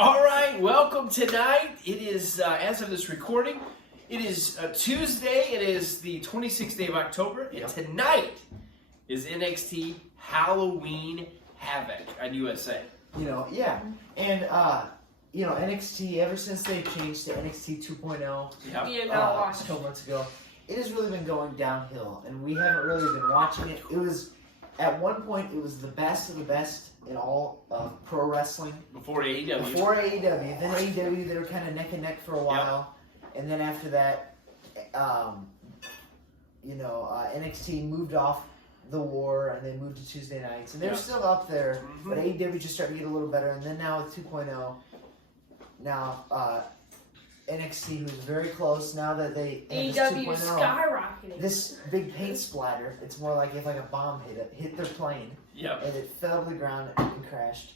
All right, welcome tonight. It is, as of this recording, it is Tuesday. It is the 26th day of October, and tonight is NXT Halloween Havoc on USA. And NXT, ever since they changed to NXT 2.0 a couple months ago, it has really been going downhill, and we haven't really been watching it. It was, at one point, it was the best of the best in all of pro wrestling. Before AEW. Then AEW, they were kind of neck and neck for a while. And then after that, NXT moved off the war, and they moved to Tuesday nights. And they're still up there, but AEW just started to get a little better. And then now with 2.0, now NXT, who's very close, now that they AEW is skyrocketing. This big paint splatter, it's more like if a bomb hit their plane, and it fell to the ground and crashed.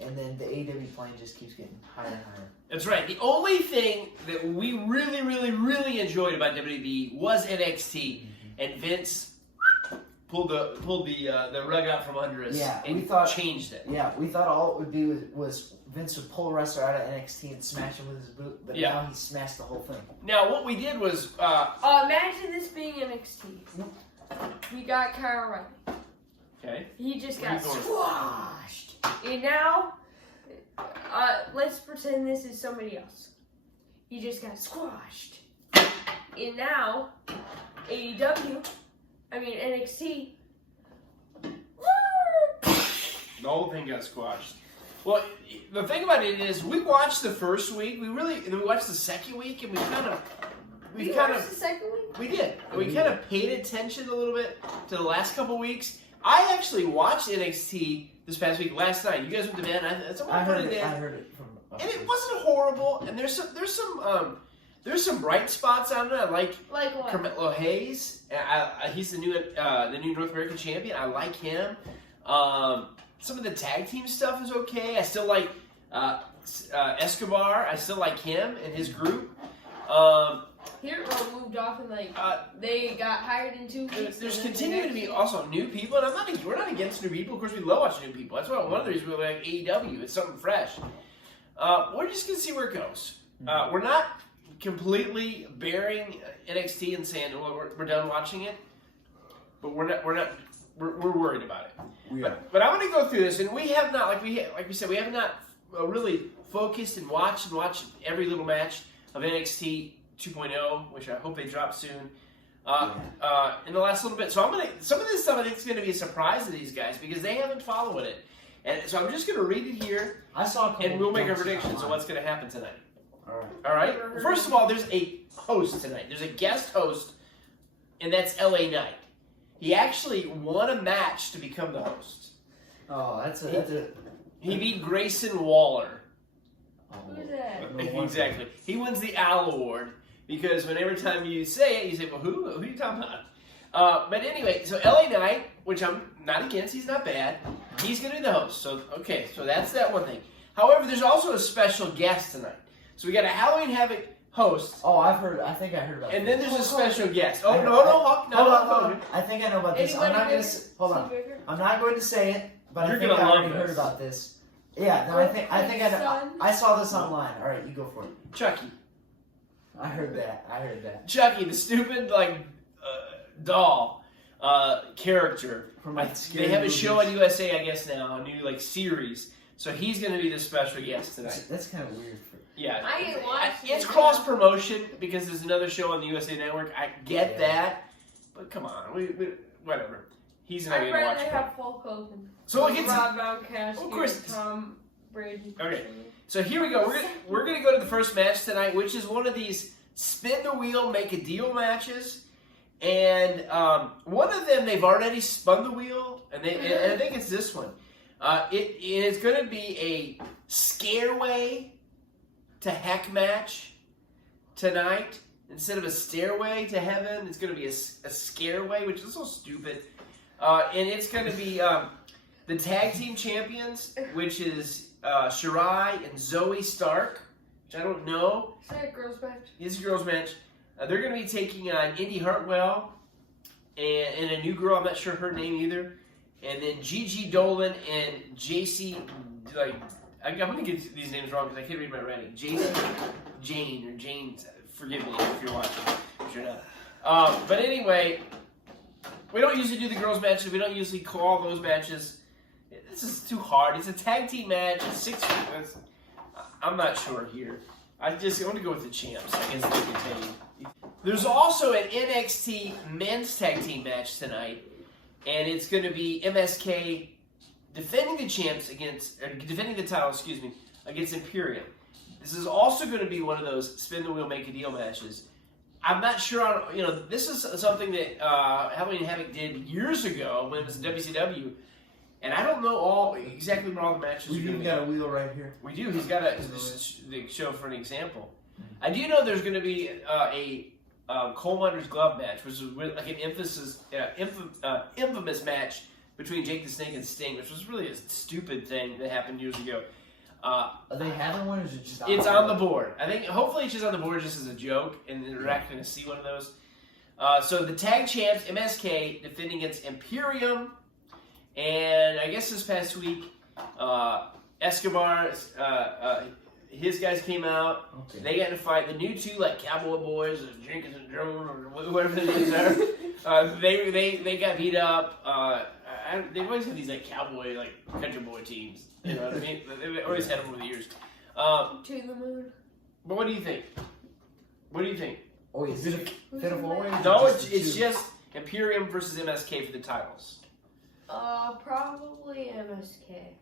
And then the AEW plane just keeps getting higher and higher. That's right. The only thing that we really, really, really enjoyed about WWE was NXT, and Vince pulled the rug out from under us and changed it. Yeah, we thought all it would do was Vince would pull a wrestler out of NXT and smash him with his boot, but now he smashed the whole thing. Now, what we did was... imagine this being NXT. We got Kyle O'Reilly. Okay. He just got squashed. And now, let's pretend this is somebody else. He just got squashed. And now, NXT. The whole thing got squashed. Well, the thing about it is, we watched the first week. And we watched the second week, and we watched the second week? We did. And we kind of paid attention a little bit to the last couple weeks. I actually watched NXT this past week, last night. You guys went to bed. I heard it. I heard it from. And it wasn't horrible. And there's some bright spots on it. I like what? Carmelo Hayes. He's the new North American champion. I like him. Some of the tag team stuff is okay. I still like Escobar. I still like him and his group. Hero moved off and they got hired in 2 weeks. There's continuing to be also new people, and we're not against new people. Of course, we love watching new people. That's why one of the reasons we like AEW. It's something fresh. We're just gonna see where it goes. We're not completely burying NXT and saying we're done watching it, but we're worried about it. But I'm gonna go through this, and we have not like we said we have not really focused and watched every little match of NXT 2.0, which I hope they drop soon, in the last little bit. So some of this stuff I think is going to be a surprise to these guys because they haven't followed it. And so I'm just going to read it here, and we'll make a prediction of what's going to happen tonight. All right? First of all, there's a host tonight. There's a guest host, and that's LA Knight. He actually won a match to become the host. Oh, He beat Grayson Waller. Who's that? Exactly. He wins the Al Award. Because whenever time you say it, you say, well, who are you talking about? But anyway, so LA Knight, which I'm not against, he's not bad. He's going to be the host. So that's that one thing. However, there's also a special guest tonight. So we got a Halloween Havoc host. Oh, I think I heard about this. And then there's a special guest. Oh, no, Hawk. Hold on. I think I know about this. I'm not going to... Hold on. I'm not going to say it, but I think I already heard about this. Yeah, no, I saw this online. All right, you go for it. Chucky. I heard that. Chucky, the stupid doll character. They have a show on USA, I guess now, a new series. So he's going to be the special guest tonight. That's kind of weird. I didn't watch it. It's cross promotion because there's another show on the USA Network. I get that, but come on, whatever. He's not going to watch it. I'd rather have Hulk Hogan. So it gets of course, Tom Brady. Okay, so here we go. We're gonna go to the first match tonight, which is one of these spin the wheel, make a deal matches, and one of them they've already spun the wheel, and I think it's this one. It is going to be a scareway to heck match tonight instead of a stairway to heaven. It's going to be a scareway, which is so stupid, and it's going to be the tag team champions, which is Shirai and Zoe Stark, which I don't know. Is that a girls match? It's a girls match. They're going to be taking on Indy Hartwell and a new girl. I'm not sure her name either. And then Gigi Dolan and JC I'm going to get these names wrong because I can't read my writing. Jane. Forgive me if you're watching. If you're not. But anyway, we don't usually do the girls' matches. We don't usually call those matches. This is too hard. It's a tag team match. It's 6 minutes. I'm not sure here. I want to go with the champs against the retain. There's also an NXT men's tag team match tonight, and it's going to be MSK defending the title, against Imperium. This is also going to be one of those spin the wheel, make a deal matches. I'm not sure this is something that Havoc did years ago when it was in WCW, and I don't know exactly what all the matches We've even got a wheel right here. We do. He's got a show for an example. I do know there's going to be a Coal Miner's Glove match, which is like an infamous match between Jake the Snake and Sting, which was really a stupid thing that happened years ago. Are they having one, or is it just on It's on the board. I think hopefully it's just on the board just as a joke, and we're not going to see one of those. So the tag champs, MSK, defending against Imperium, and I guess this past week, Escobar, his guys came out. Okay. They got in a fight. The new two, like Cowboy Boys, or Jenkins and Jones, or whatever the names are, they got beat up. They've always had these like cowboy, like country boy teams. You know what I mean? They've always had them over the years. To the moon. But what do you think? Oh, is it Fatal 4-Way? No, it's just Imperium versus MSK for the titles. Probably MSK.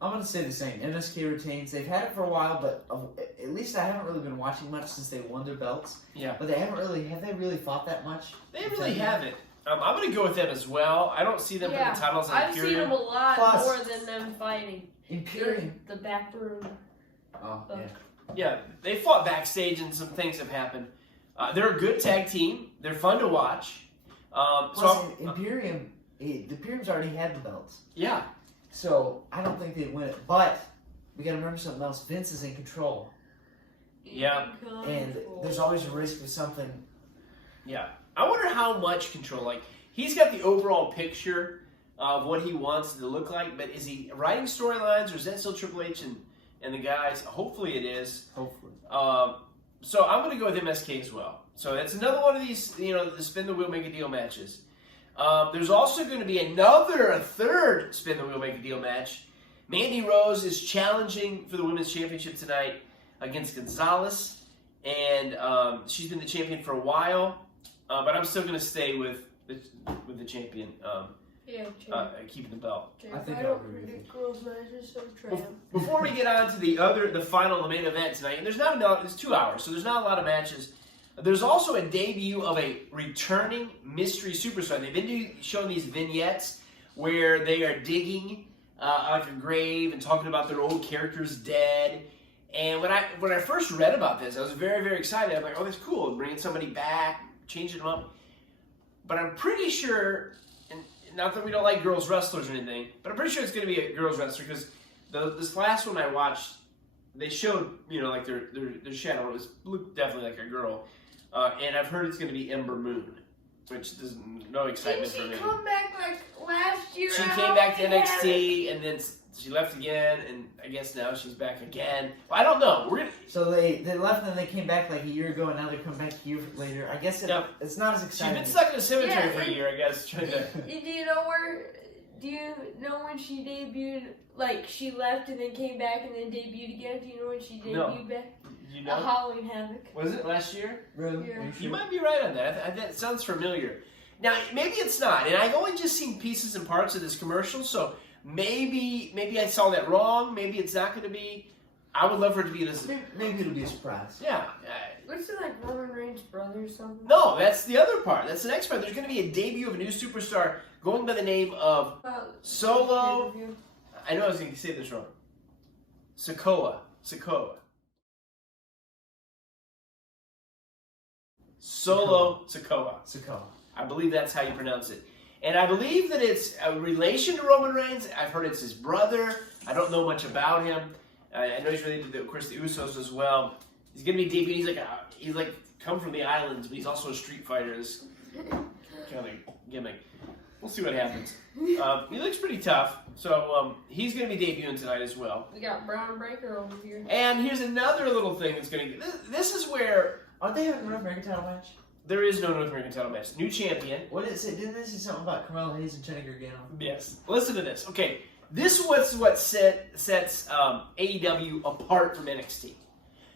I'm going to say the same. MSK retains. They've had it for a while, but at least I haven't really been watching much since they won their belts. Yeah. But have they really fought that much? They really haven't. I'm going to go with them as well. I don't see them for the titles on Imperium. I've seen them a lot more than them fighting. Imperium. The back room. Oh, yeah. Yeah, they fought backstage and some things have happened. They're a good tag team. They're fun to watch. Imperium, the Imperium's already had the belts. Yeah. So I don't think they'd win it. But we got to remember something else. Vince is in control. Yeah. And there's always a risk of something. Yeah. I wonder how much control. Like, he's got the overall picture of what he wants it to look like, but is he writing storylines, or is that still Triple H and the guys? Hopefully it is. Hopefully. So I'm going to go with MSK as well. So that's another one of these, the spin the wheel, make a deal matches. There's also going to be a third spin the wheel, make a deal match. Mandy Rose is challenging for the women's championship tonight against Gonzalez, and she's been the champion for a while. But I'm still going to stay with the champion. Keeping the belt. I think I'll agree with you. Before we get on to the final, the main event tonight, it's 2 hours, so there's not a lot of matches. There's also a debut of a returning mystery superstar. They've been showing these vignettes where they are digging like a grave and talking about their old characters dead. And when I first read about this, I was very, very excited. I'm like, oh, that's cool, bringing somebody back, changing them up. But I'm pretty sure, and not that we don't like girls wrestlers or anything, but I'm pretty sure it's going to be a girls wrestler, because this last one I watched, they showed, like their shadow. It looked definitely like a girl. And I've heard it's going to be Ember Moon, which there's no excitement for me. Didn't she come back like last year? She came back to NXT, and then she left again, and I guess now she's back again. Well, I don't know. So they left and they came back like a year ago, and now they're coming back a year later. I guess it's not as exciting. She's been stuck in a cemetery for a year, I guess. Do you know when she debuted? Like, she left and then came back and then debuted again? Do you know when she debuted back? You know? A Halloween Havoc. Was it last year? Really? Yeah. You might be right on that. That sounds familiar. Now, maybe it's not, and I've only just seen pieces and parts of this commercial, so maybe I saw that wrong. Maybe it's not going to be. I would love for it to be this. Maybe it'll be a surprise. Yeah. What's it, like Roman Reigns' brother or something? No, that's the other part. That's the next part. There's going to be a debut of a new superstar going by the name of Solo. I know I was going to say this wrong. Sikoa. Solo Sikoa. I believe that's how you pronounce it. And I believe that it's a relation to Roman Reigns. I've heard it's his brother. I don't know much about him. I know he's related to, of course, the Usos as well. He's going to be debuting. He's like come from the islands, but he's also a street fighter. This kind of gimmick. We'll see what happens. He looks pretty tough, so he's going to be debuting tonight as well. We got Brown Breaker over here. And here's another little thing that's going to get... This is where... Aren't they having a North American title match? There is no North American title match. New champion. What is it? Didn't they say something about Carmelo Hayes and Johnny Gargano? Yes. Listen to this. Okay, this was what sets AEW apart from NXT.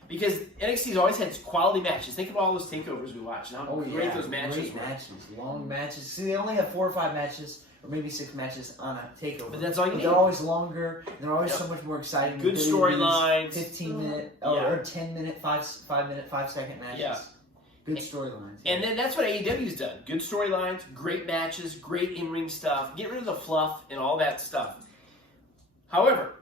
Because NXT's always had quality matches. Think of all those takeovers we watch and how great those matches were. Matches, long matches. See, they only have 4 or 5 matches, or maybe 6 matches on a takeover. But that's all you need. They're always longer. They're always so much more exciting. Good storylines. 15-minute or 10-minute, 5-minute, 5-second matches. Yeah. Good storylines. And then that's what AEW's done. Good storylines, great matches, great in-ring stuff. Get rid of the fluff and all that stuff. However,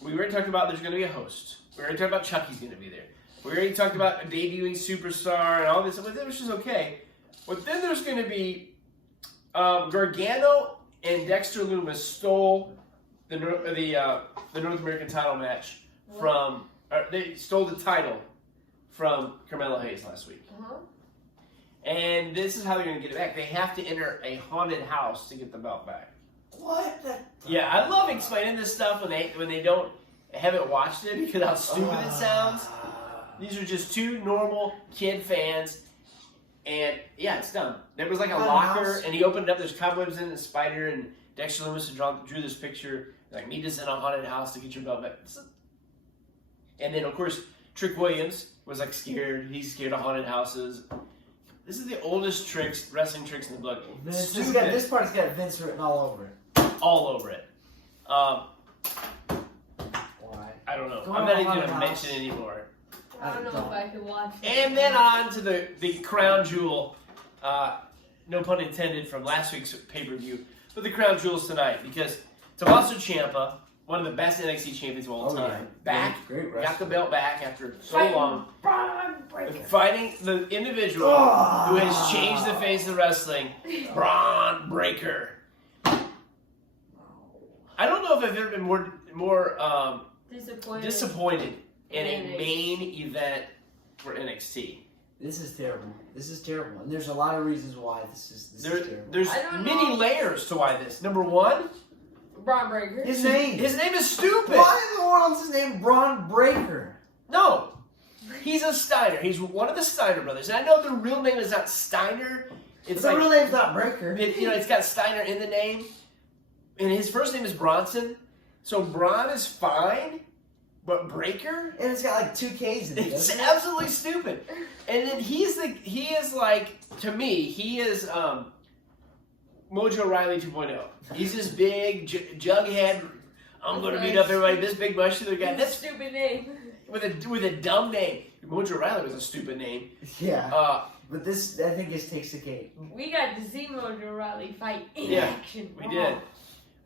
we already talked about there's going to be a host. We already talked about Chucky's going to be there. We already talked about a debuting superstar and all this, which is okay. But then there's going to be Gargano and Dexter Lumis stole the North American title match from... they stole the title from Carmelo Hayes last week. And this is how they're going to get it back. They have to enter a haunted house to get the belt back. What? Yeah, I love explaining this stuff when they haven't watched it because how stupid it sounds. These are just 2 normal kid fans, and yeah, it's dumb. There was like a locker, and he opened it up. There's cobwebs in it, a spider, and Dexter Lumis drew this picture like, meet us in a haunted house to get your belt back. And then of course Trick Williams was like scared. He's scared of haunted houses. This is the oldest wrestling tricks in the book. This part's got Vince written all over it. All over it. Why? I don't know. I'm not even going to mention it anymore. I don't know if I can watch it. And then on to the crown jewel. No pun intended from last week's pay-per-view. But the crown jewels tonight. Because Tommaso Ciampa, one of the best NXT champions of all time. Back. Great got the belt back after so long. Fighting the individual who has changed the face of wrestling, Braun Breaker. I don't know if I've ever been more disappointed in a main event for NXT. This is terrible. And there's a lot of reasons why this is terrible. There's many layers to why this. Number one, Braun Breaker. His name is stupid. Why in the world is his name Braun Breaker? No. He's a Steiner. He's one of the Steiner brothers. And I know the real name is not Steiner. The real name's not Breaker. It's got Steiner in the name. And his first name is Bronson. So Braun is fine. But Breaker? And it's got like 2 K's in it. It's absolutely stupid. And then he is like, to me, he is Mojo Riley 2.0. He's this big jughead. I'm going to beat up everybody. This big muscular guy. That's a stupid name. With a dumb name. Mojo Riley was a stupid name. Yeah. But this, I think, takes the cake. We got to see Mojo Riley fight in action. We did.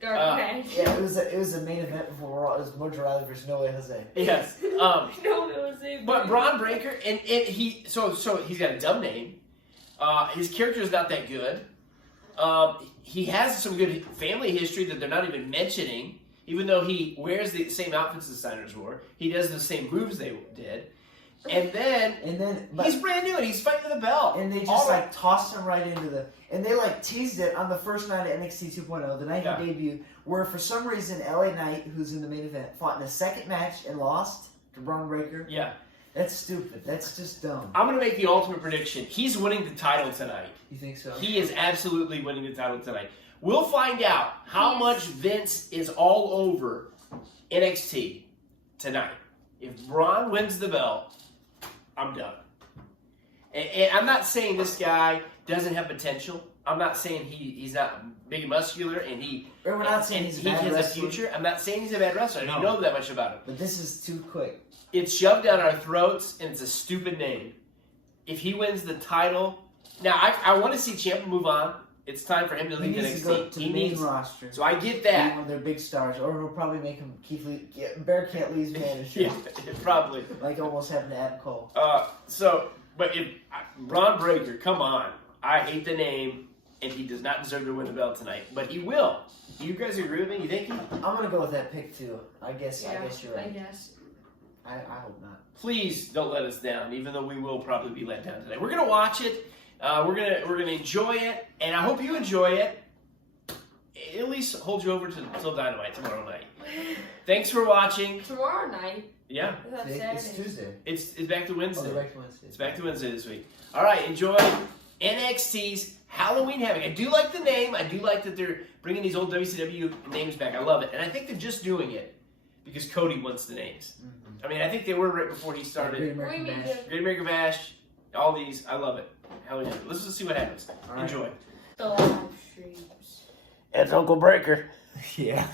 Dark match. Yeah, it was a main event before it was Mojo Riley versus No Way Jose. Yes. No Way Jose. But Braun Breaker, and he's got a dumb name. His character is not that good. He has some good family history that they're not even mentioning. Even though he wears the same outfits the Steiners wore, he does the same moves they did. And then he's brand new and he's fighting for the belt. And they just tossed him right into the... And they teased it on the first night of NXT 2.0, the night he debuted, where for some reason LA Knight, who's in the main event, fought in a second match and lost to Braun Breaker. Yeah. That's stupid. That's just dumb. I'm going to make the ultimate prediction. He's winning the title tonight. You think so? He is absolutely winning the title tonight. We'll find out how much Vince is all over NXT tonight. If Braun wins the belt, I'm done. And I'm not saying this guy doesn't have potential. I'm not saying he's not big and muscular and we're not saying he's a bad has wrestler. a future. I'm not saying he's a bad wrestler. I don't know that much about him. But this is too quick. It's shoved down our throats, and it's a stupid name. If he wins the title... Now, I want to see Ciampa move on. It's time for him to leave NXT. He needs to go to the main roster. So I get that. One of their big stars. Or it'll probably make him Bearcat Lee's manager. Yeah, probably. Like almost happened to Adam Cole. But if Braun Breaker, come on. I hate the name, and he does not deserve to win the belt tonight. But he will. Do you guys agree with me? You think he... I'm going to go with that pick, too. I guess you're right. I guess. I hope not. Please don't let us down, even though we will probably be let down today. We're going to watch it. We're gonna enjoy it, and I hope you enjoy it. at least hold you over till Dynamite tomorrow night. Thanks for watching. Tomorrow night? Yeah. It's Tuesday. It's back to Wednesday. Oh, back to Wednesday. It's back to Wednesday this week. All right, enjoy NXT's Halloween Havoc. I do like the name. I do like that they're bringing these old WCW names back. I love it. And I think they're just doing it because Cody wants the names. I mean, I think they were right before he started. Great American Bash. Great American Bash. All these. I love it. Hell yeah. Let's just see what happens. Right. Enjoy. The live streams. It's Uncle Breaker. Yeah.